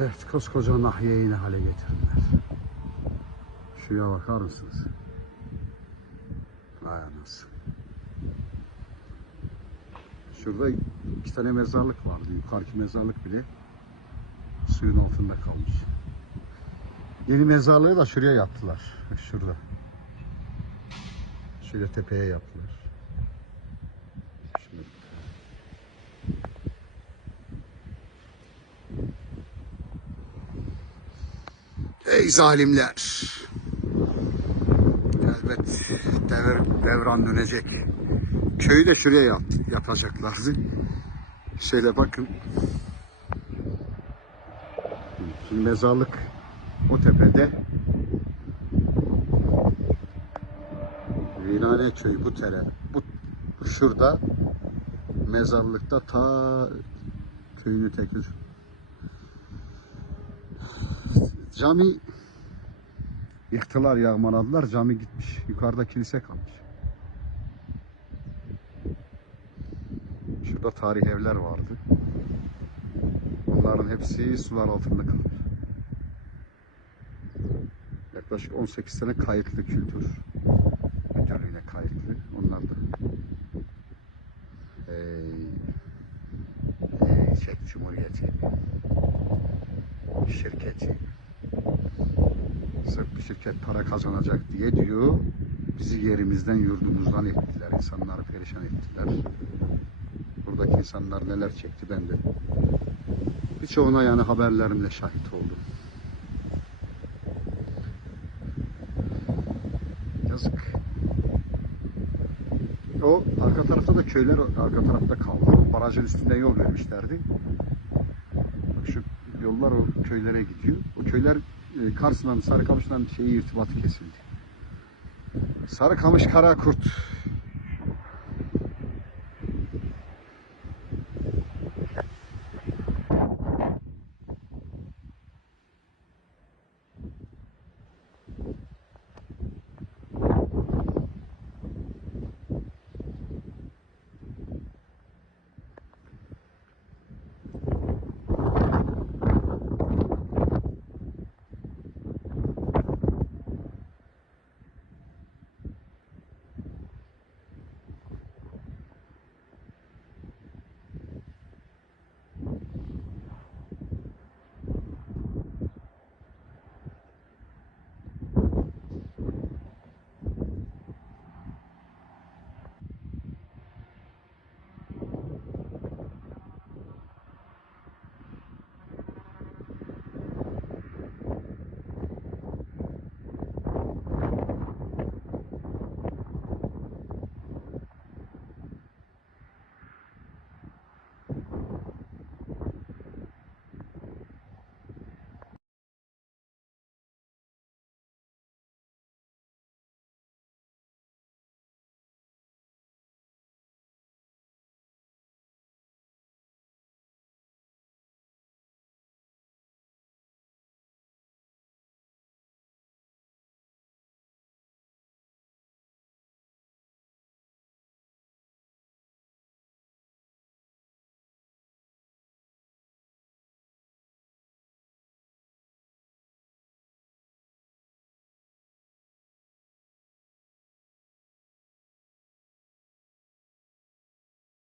Evet, koskoca nahiyeyi ne hale getirdiler. Şuraya bakar mısınız? Vay anasını. Şurada iki tane mezarlık vardı. Yukarıki mezarlık bile suyun altında kalmış. Yeni mezarlığı da şuraya yaptılar. Şurada. Şöyle tepeye yaptılar. Şöyle. Ey zalimler! Elbet devir, devran dönecek. Köyü de şuraya yap, yapacaklardı. Şöyle bakın. Şimdi mezarlık o tepede. Virane köyü bu tere. Bu şurada mezarlıkta ta köyünü tekir. Cami yıktılar, yağmaladılar. Cami gitmiş. Yukarıda kilise kalmış. Şurada tarih evler vardı. Onların hepsi sular altında kalmış. Yaklaşık 18 sene kayıtlı kültür müdürlüğüne kayıtlı. Onlar da ey, ey Çek Cumhuriyeti şirketi sırf bir şirket para kazanacak diye diyor bizi yerimizden yurdumuzdan ettiler. insanları perişan ettiler. Buradaki insanlar neler çekti ben de birçoğuna yani haberlerimle şahit oldum. Yazık. O arka tarafta da köyler arka tarafta kaldı. Barajın üstünden yol vermişlerdi. Bak şu yollar o köylere gidiyor. O köyler e, Kars'la Sarıkamış'la şeyi irtibatı kesildi. Sarıkamış Karakurt